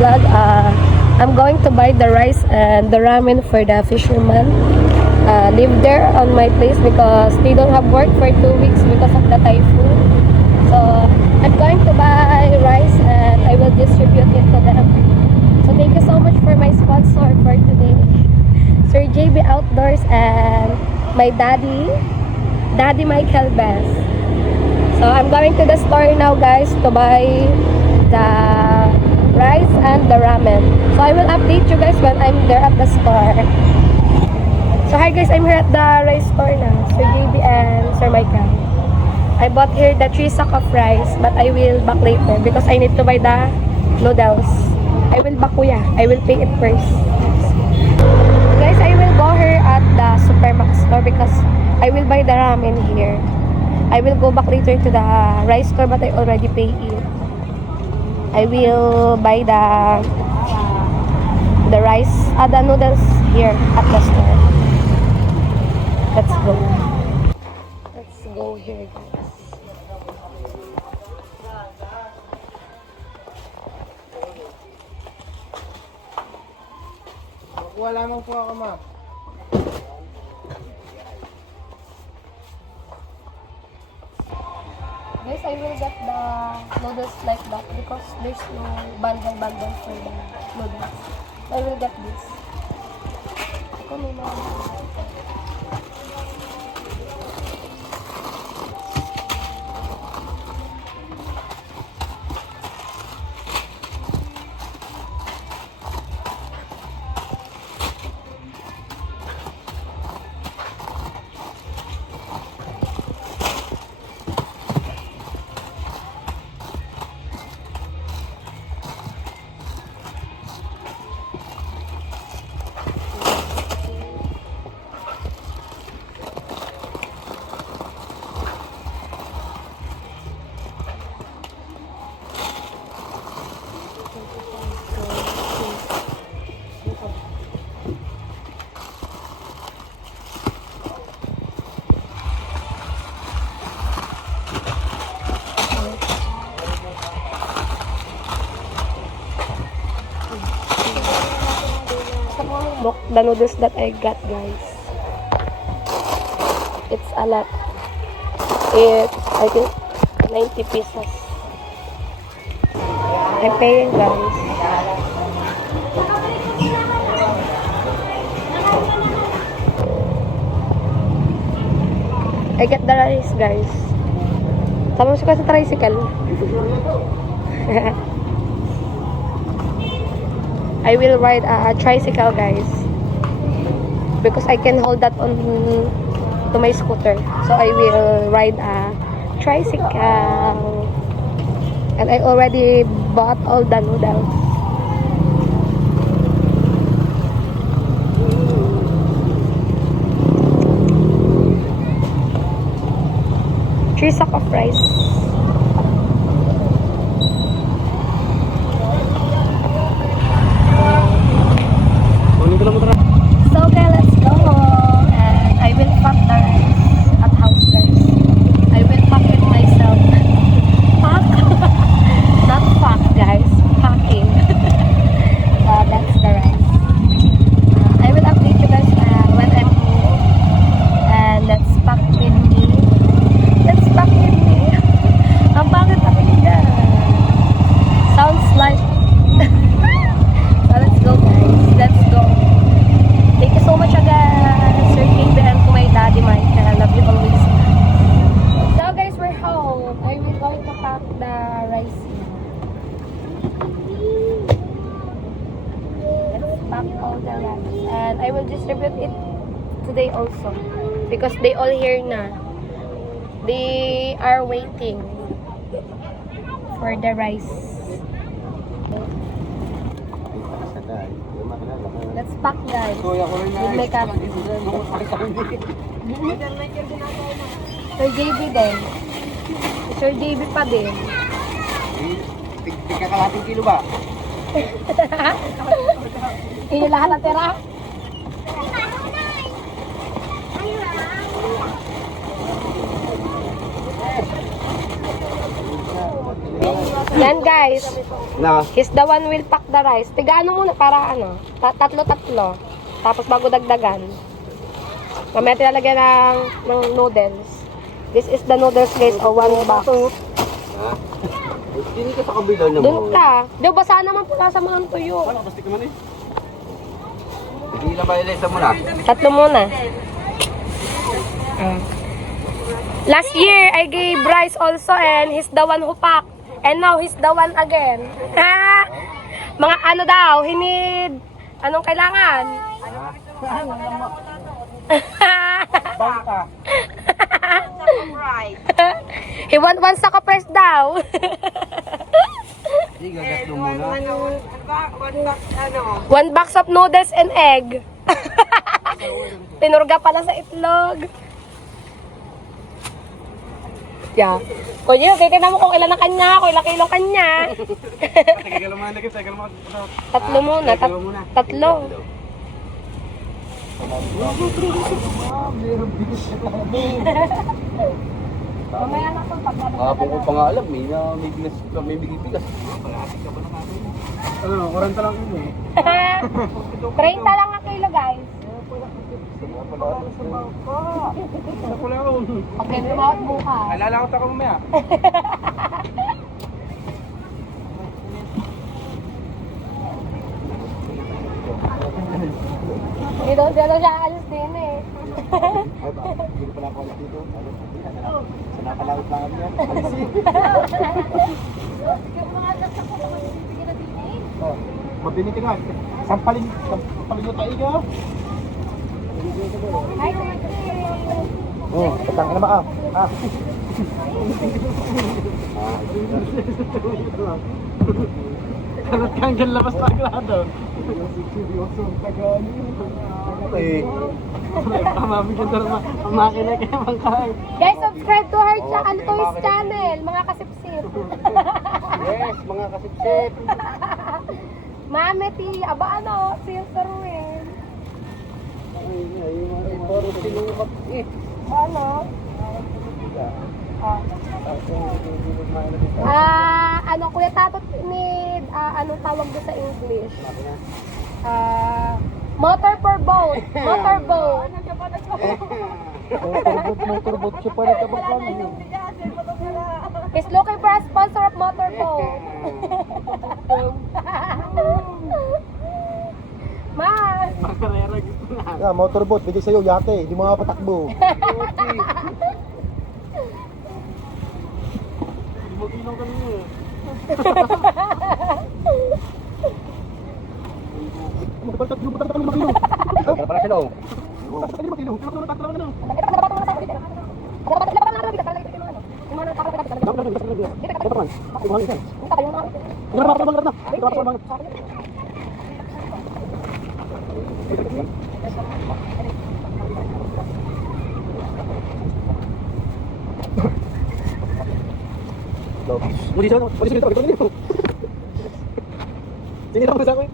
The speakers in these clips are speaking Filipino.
vlog. I'm going to buy the rice and the ramen for the fisherman. Live there on my place because they don't have work for 2 weeks because of the typhoon. So I'm going to buy rice and I will distribute it to them. So thank you so much for my sponsor for today, Sir JB Outdoors, and my daddy Michael Best. So I'm going to the store now, guys, to buy the rice and the ramen. So I will update you guys when I'm there at the store. So hi guys, I'm here at the rice store now, Sir JB and Sir Michael. I bought here the 3 sack of rice, but I will back later because I need to buy the noodles. I will back, kuya. I will pay it first. Guys, I will go here at the Supermax store because I will buy the ramen here. I will go back later to the rice store, but I already paid it. I will buy the rice, the noodles here at the store. Let's go. Let's go here, guys. Makuha lamang po ako, ma'am. Guys, I will get the noodles like that because there's no bundle for the noodles. I will get this. Ito may mga. Look, the noodles that I got, guys. It's a lot. It's, I think, 90 pesos. I'm paying, guys. I get the rice, guys. Sama ko sa tricycle. I will ride a tricycle, guys, because I can hold that on to my scooter. So I will ride a tricycle, and I already bought all the noodles. Three sack of rice. So okay, let's go home and I will pack the rice at house, guys. I will pack it myself. Pack? Not pack, guys. Packing. That's the rice. I will update you guys when I'm home. And let's pack with me. Let's pack with me. Ang pangit pakinggan. Sounds like... So let's go, guys. Let's go. Thank you so much again, Sir JB, and to my daddy, Michael. I love you always. So guys, we're home. I will going to pack the rice here. Let's pack all the rice. And I will distribute it today also. Because they all here na. They are waiting for the rice. Let's pack, guys. With my coffee. Sir JB din. Sir JB pa din. Tigkakalating kilo ba? Ini lahat na tira. Yan guys. Na. He's the one will pack the rice. Tiga ano muna para ano? Tatlo-tatlo. Tapos bago dagdagan. Mamaya tinalagyan ng noodles. This is the noodles guys. O 1 box. Ha? Hindi ka sa kabila na Doon ka. Diyo basa naman po sa mga tuyo. Ano, plastic naman eh. Hindi lang ba ilesa mo na? Tatlo muna. Last year, I gave rice also and he's the one who packed. And now, he's the one again. Ha? Mga ano daw, he need... Anong kailangan? Bangka. He want one sack of rice daw. Hindi, gagat mo muna. 1 box of noodles and egg. Pinurga pala sa itlog. Yeah. Kunyo, kaya mo kung ilan ang kanya, kung ilang kilong kanya. Tagal mo na, tagal mo. Tatlo muna. Tatlo. Mamaya na to, Kapag ko pa nga alam, may bigas, may bigas. Ano, 40 lang yun eh. 30 lang ang kilo guys. Ako lang ako. Okay, tumawag bukas. Nalalakot ako mamaya. Hindi daw siya alis din eh. Ay ba, hindi ko pala ako alas dito. Sa napalawit lang kami yan. Oh, mabinig ka nga. Sampalin mo tayo ka. Hi, Kuya. Oh, patang ka naman ah. Kalat ka hanggang labas na agrado. Seryoso ang tagal. Okay. Baka mabigyan na naman ang makina kaya mangkain. Guys, subscribe to her to his channel, mga kasipsip. Yes, mga kasipsip. Mame T, aba ano, filter win. Ano? Ano, Kuya Tatot need, anong tawag doon sa English? Motor for boat. Motor boat. Motorboat siya para tabakan. He's looking for a sponsor of motor boat. Mas. Makarera gusto na. Yeah, motorboat, bigay sa'yo, yate, hindi mo nga patakbo. Mag-ilong kami eh. Kaya pala sila oh. Sinira mo sa akin?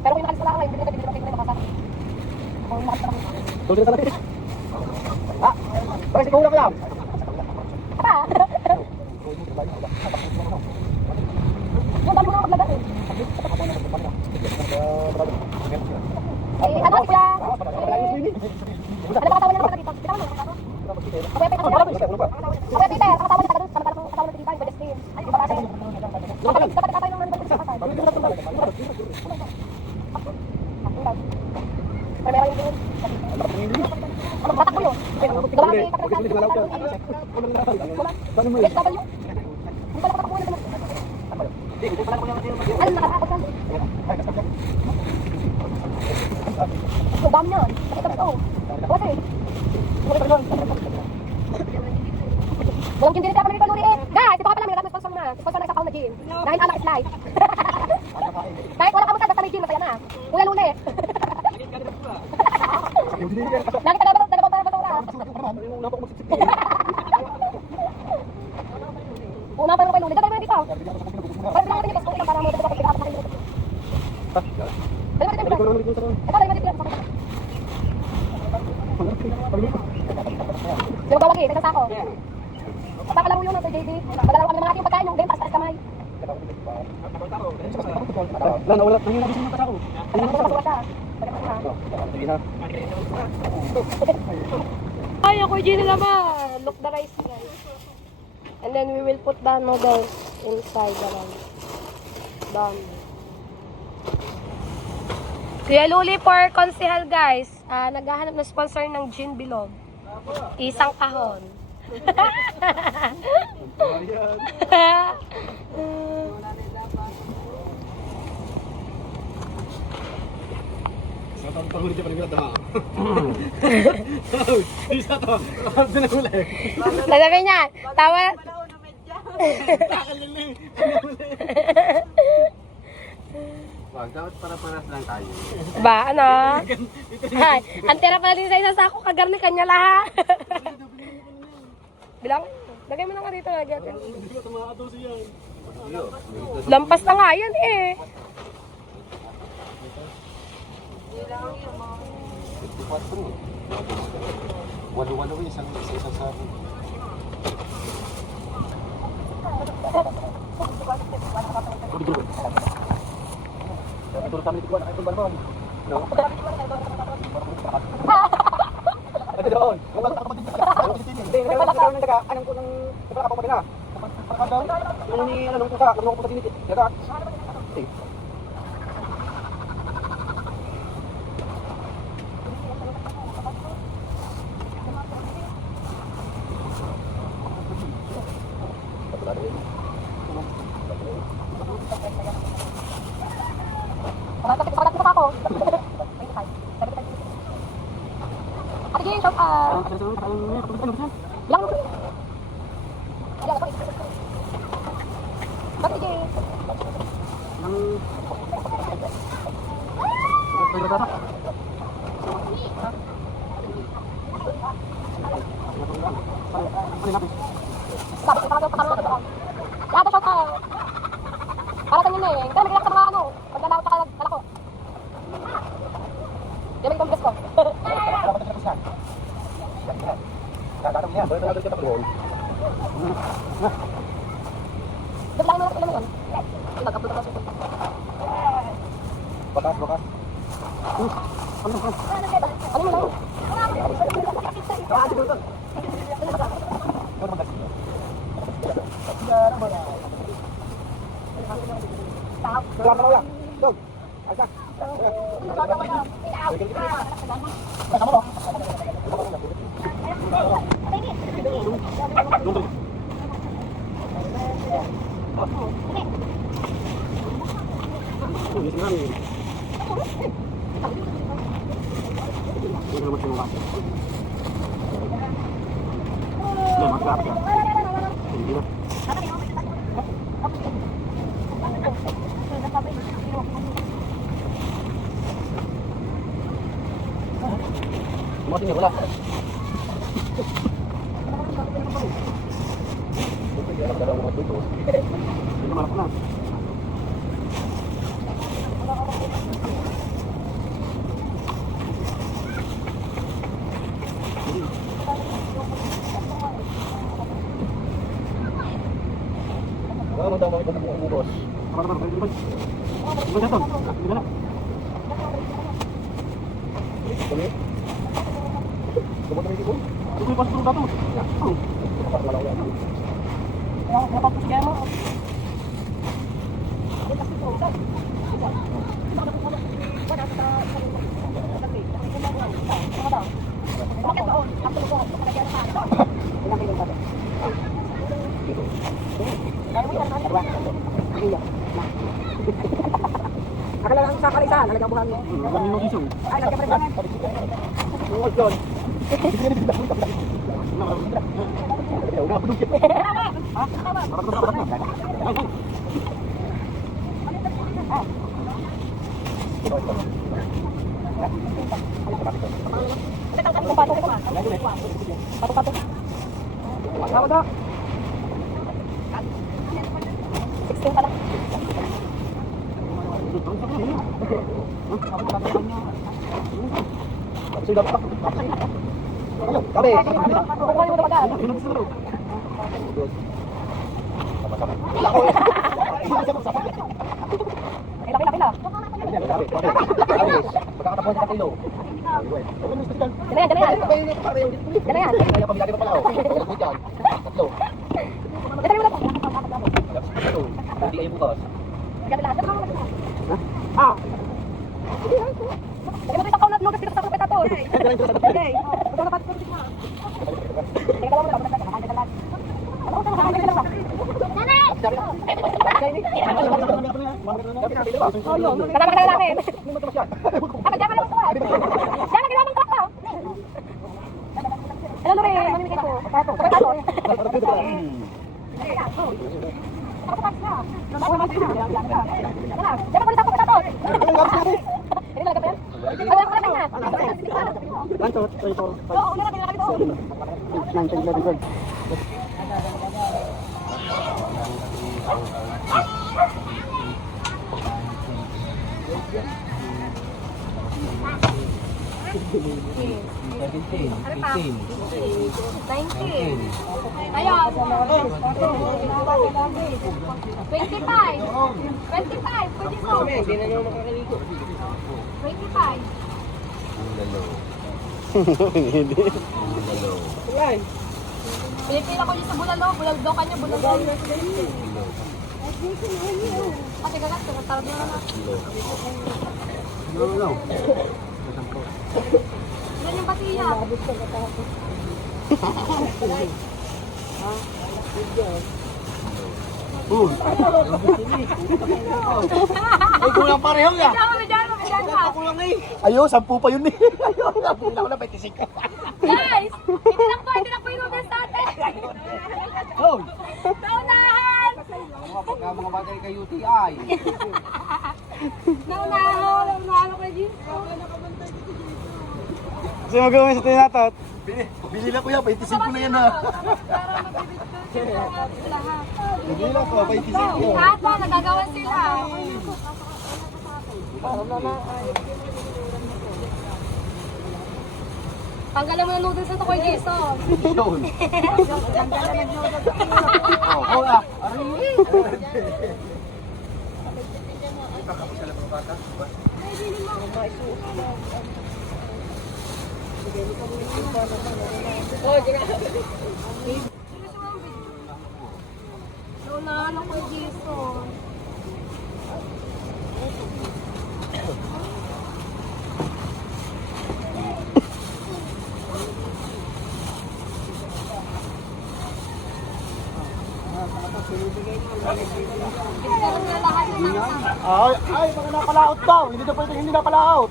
Pero kung nakalis pala ako, hindi ko makasama. Kung makasama. Tulad ka lang. Ah! Parang si Kuya ka lang. Pa! Yung dami mo na maglagas eh. Eh, ano, kuya? Ano ba katawan niya naman dito? Bitawan mo. Ako yung Peter. Ako yung Peter. Ang katawan niya taga doon. Ang katawan niya dito. Yung Badestin. Ay, yung babase. Dapat katay ng mga sa patay. Pero meron yung din. Ano, batak mo yun. Gawa kami kapitan. SW. Hindi pala katakbo na. Ano, nakatakot ka? So, dami yan. Nakita mo ito. Kasi. Walang gin din kami nito luri eh. Guys, ito ka pala may sponsor na. Sponsor na sa Pauna Gin. Dahil alak is life. Kahit wala ka magkanda basta may gin, masaya na. Kuya Luli. Lagi ka na para batura. Una pa rin kay Luli. Dito tayo dito. Para lang natin ito para mo dito kapag pick-up na kayo. Dali mo dito. Ito dali mo dito. Yung gawag eh, may sasako. Basta kalaro yun sa JD. Padala kami ng mga ating pagkain yung game, taas-taas kamay. Wala, nawala. Nangyayari na yung kasako. Sige na. Ay, ako Gina naman. Look the rice, guys. And then we will put the noodles inside the rice. Done. Kuya Luli for Konsehal, guys. Naghahanap na sponsor ng Gin Bilog. Isang kahon. Pangulit ka pa rin ito. Isa to. Pinahuli. Sabi niya, tawa. Wag, dapat para-paras lang tayo. Ba, ano? Ay, ang tira pala din sa isang sako, kagarni kanya lahat. Bilang, lagay mo na nga dito. Lagay. Hindi ko tumakataw siya. Lampas na nga yan eh. Walo-walo yung isang sa Ito kami dito na ito balbon. No. Ito doon. Wala ka kapatid. Hindi, wala ka nang daga. Anong ko nang wala ka pa magana. Ano ni ano nung ka, ano ko pa dinit. Daga. Ate Gin, shout out. Bilang mo. Ate Gin. Sabi ko pa kami ito. Lahat shout out. Para sa inyo eh. Kaya nagilak sa mga ano. Paglalawat sa kalako. Yan ang itong dress ko. Bigla mo na ilan yun. Nag-upload ka sa ito. Bakas. Ano mo lang? Tumating wala. Ano daw mga bumubos? Akala lang sa kalisa, nalagyan buhangin. Ay, lagyan pa rin namin. Pato. Tawag ka. 16 pa lang. Sudah pa. Kami. Kukuha yung dabagal. Kailangan Alis. Magkakatapuan sa kilo. Dala yan, dala yan. Dala yan. Kaya pamilya pa pala ako. Tatlo. Dala mo na po. Tatlo. Hindi kayo bukas. Ah! Lagyan mo ito ikaw na lugas dito sa kapit ato. Okay. Ito na pati na. Teka lang muna. Kailangan natin. Apa jangan naman tuwa. Jangan ginawa ng kaka. Hello Lore, mamimigay ko. Tato. Ayun. 25. 25. Pwede ko. Hindi na nyo makakaligo. 25. Yan. Pinipila ko yung sa bulalo. Bulalo ka niya. Bulalo. Kasi gagat. Tarap na naman. Yan yung batiya. Ay, kulang pareho ya. Kulang eh. Ayo, 10 pa yun eh. Ayo, nabili ako na 25. Guys, hindi lang po yung noodles natin. Oh, Naunahan! mga bagay kay UTI. Naunahan ako kay Jim. Kasi magawa sa tinatot. Bili na kuya, 25 na yan ha. Bili na ko, 25. Lahat po, nagagawan sila. Tanggalan mo ng noodles na ito kay Jason. Yun. Oh, ah. Naunahan ako kay Jason. Ay, mga napalaot daw. Hindi na pwedeng hindi napalaot.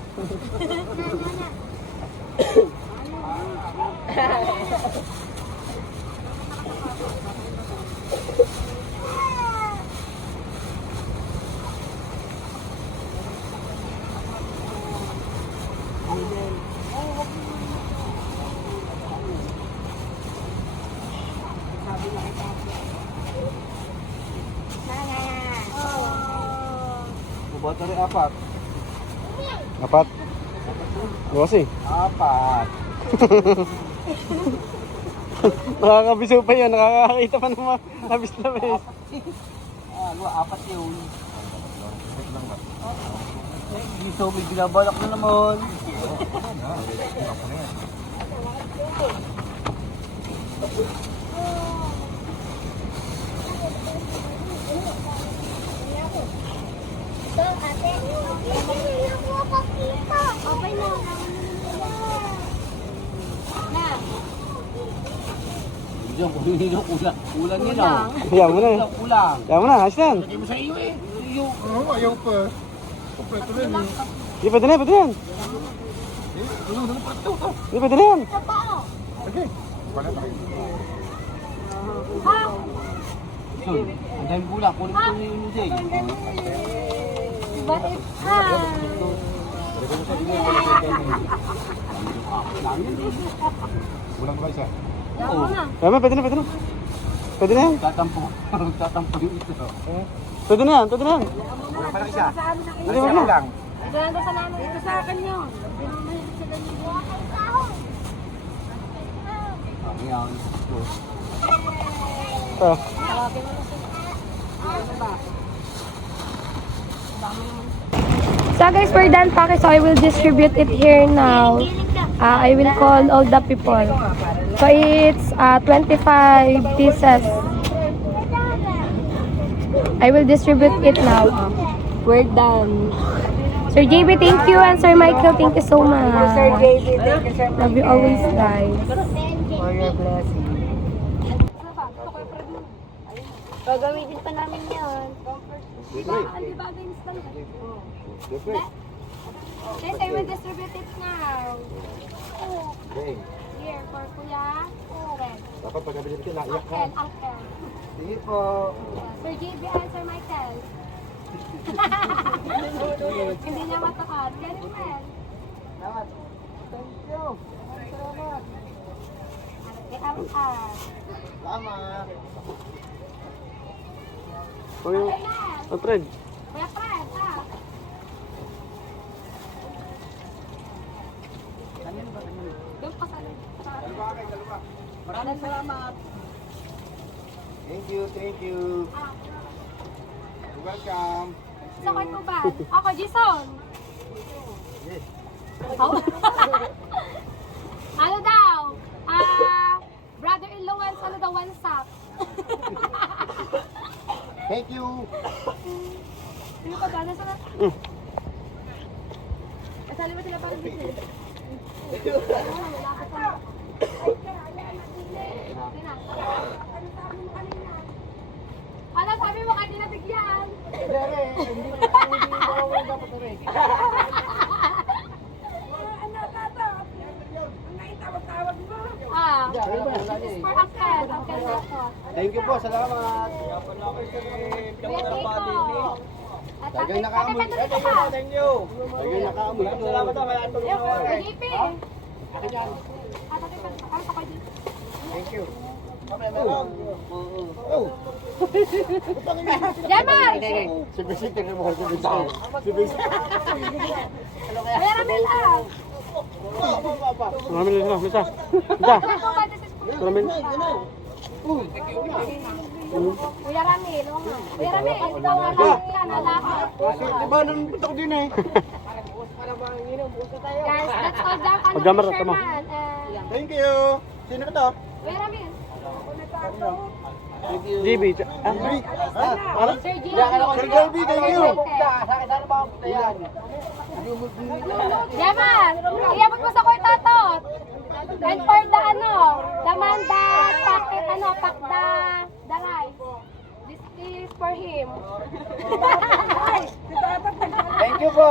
Buat dari apat. Apat. Bossy. Apat. Nakakabiso pa yan. Nakakakita pa ng mga labis-labis. Apat yun. Dito may binabalak na naman. Ito, ate. Hindi ako makakita. Okay na. Na. Diyan, kulang. Kulang yun ah. Kaya mo na eh. Kulang. Kaya mo na. Ayos na yan. Lagay mo sa iyo eh. Iyo. Ayaw pa. Kompleto rin eh. Hindi, pwede na yan. Pwede na yan. Hindi, pwede na yan. Sa pao. Okay. Wala tayo. Ha? So, ang dahil kulang. Kunin ko na yun Jay. What is ha? Walang ba isa? Yaman na. Kaya mo, pwede na, pwede na. Pwede na yan. Tatampo. Tatampo yung ito. Pwede na yan, pwede na yan. Walang pala isa. Hindi, wag na. lang. Ganun ko sa nanay. Ito sa akin yun. Ayan. Ito. So guys, we're done packing, so I will distribute it here now. I will call all the people. So it's 25 pieces. I will distribute it now. We're done. Sir JB, thank you. And Sir Michael, thank you so much. Sir JB, thank you, sir. Love you always, guys. For your blessing. Gagamitin pa namin yan. Guys, I will distribute it now. Here, for Kuya Owen. Dapat pagkabili ko naiyak ka. Uncle. Sige po. Sir JB and Sir Michael. Hindi niya matakas. Ganun men. Salamat. Thank you. Salamat. Kay Uncle. Salamat. Kuya, Fred. Kuya Fred, ah. Doon pa sa Maraming salamat. Thank you, thank you. Welcome. Sa kwarto ba? Ako, Jason. Oh. Ano daw? Brother-in-law once, ano daw, one sack. Thank you. Sino ka ba? Nasa na? Kasali mo sila pa rin busy. Ano sabi mo kanina bigyan? Hindi ko dapat rin. This is for Uncle. Uncle Marcos. Thank you po, salamat. Kuya Kiko. At Tagay Tatay nakaamoy. Pedro pa. Thank you. Tagay nakaamoy. Salamat po. Kuya JP. At Tatay Pedro. Ano pa kayo? Thank you. Oh. Yaman! Si Bisik, tingnan mo si Bisik. Si Bisik. Kuya Ramil ah! Maraming lang sila. Misa. Ano po ba? This is for Maraming. Kuya Ramil. Oo nga. Kuya Ramil, ikaw nga lang yan. Alakot. Diba, nung punta ko din eh. Guys, that's all the Pag-gamar na, tama. Sherman. Thank you. Sino ka to? Kuya Ramil. JB. Ano? Sir G. Sir Galby, thank you. Yaman! Iabot mo sa kwarta to. And for the the manda, pack the rice. This is for him. Thank you po.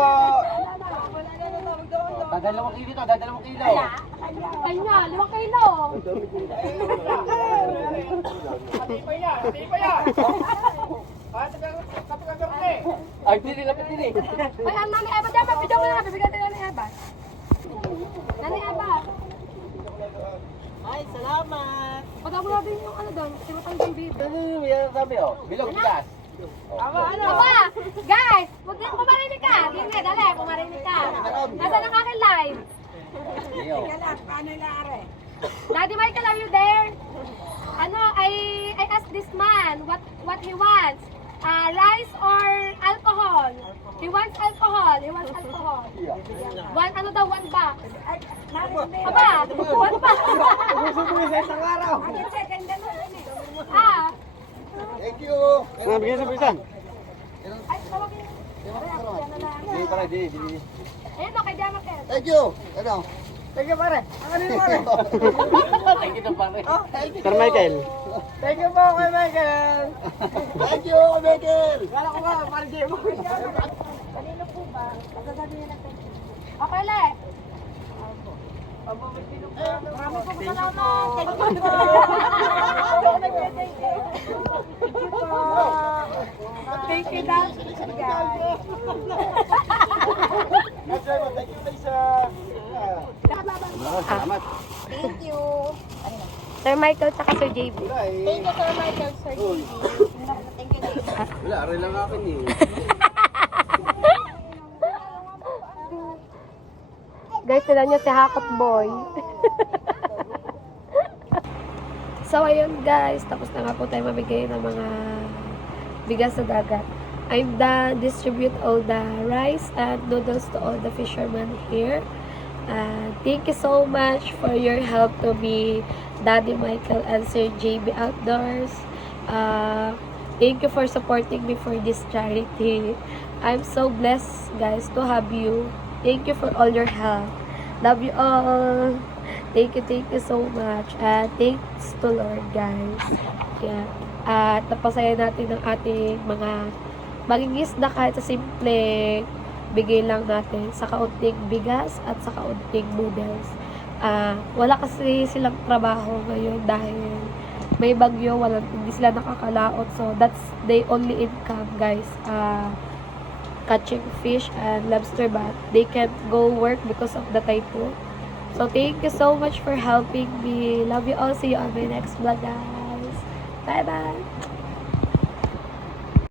Dadalawang kilo to, dadalawang kilo. Kanya, 5 kilo. Ay, hindi lapit din eh. Ay, ang Nani Eva, diyan, mabidyo mo na. Bibigyan tayo Nani Eva. Nani Eva. Ay, salamat. Pagka mo na din yung ano doon, sinutang yung baby. Ano yan sabi oh? Bilog bigas. Aba, guys, pumarinig ka. Hindi, dali, pumarinig ka. Nasaan ang aking live? Daddy Michael, are you there? I asked this man what he wants. Rice or alcohol? He wants alcohol. One box. Aba, 1 box. Ah, Thank you. Nabigyan sa pisan. ay, tawagin. Di pare, di. Ayun, okay, diyan Michael. Thank you. Ano? Thank you pare. Ano yun pare? Thank you pare. Sir Michael. Thank you po kay Michael. Thank you kay Michael. Kala ko ba, pare Jemo. Kanino po ba? Pagkasabihin natin. Okay, le. Marami po salamat. Thank you po. Thank you, Dad. Thank you, Lisa. Salamat. Thank you. Sir Michael, tsaka Sir JB. Thank you, Sir Michael, Sir Gigi. Thank you, guys. Wala, aray lang akin eh. Guys, sila niya si Hakot Boy. So, ayun guys. Tapos na nga po tayo mamigay ng mga bigas sa dagat. I'm done distribute all the rice and noodles to all the fishermen here. Thank you so much for your help to me, Daddy Michael and Sir JB Outdoors. Thank you for supporting me for this charity. I'm so blessed, guys, to have you. Thank you for all your help. Love you all. Thank you so much. Thanks to Lord, guys. Yeah. At napasaya natin ang ating mga magigis na kahit sa simple bigay lang natin sa kaunting bigas at sa kaunting noodles. Wala kasi silang trabaho ngayon dahil may bagyo, hindi sila nakakalaot. So, that's the only income, guys. Catching fish and lobster, but they can't go work because of the typhoon. So, thank you so much for helping me. Love you all. See you on my next vlog, guys. Bye-bye.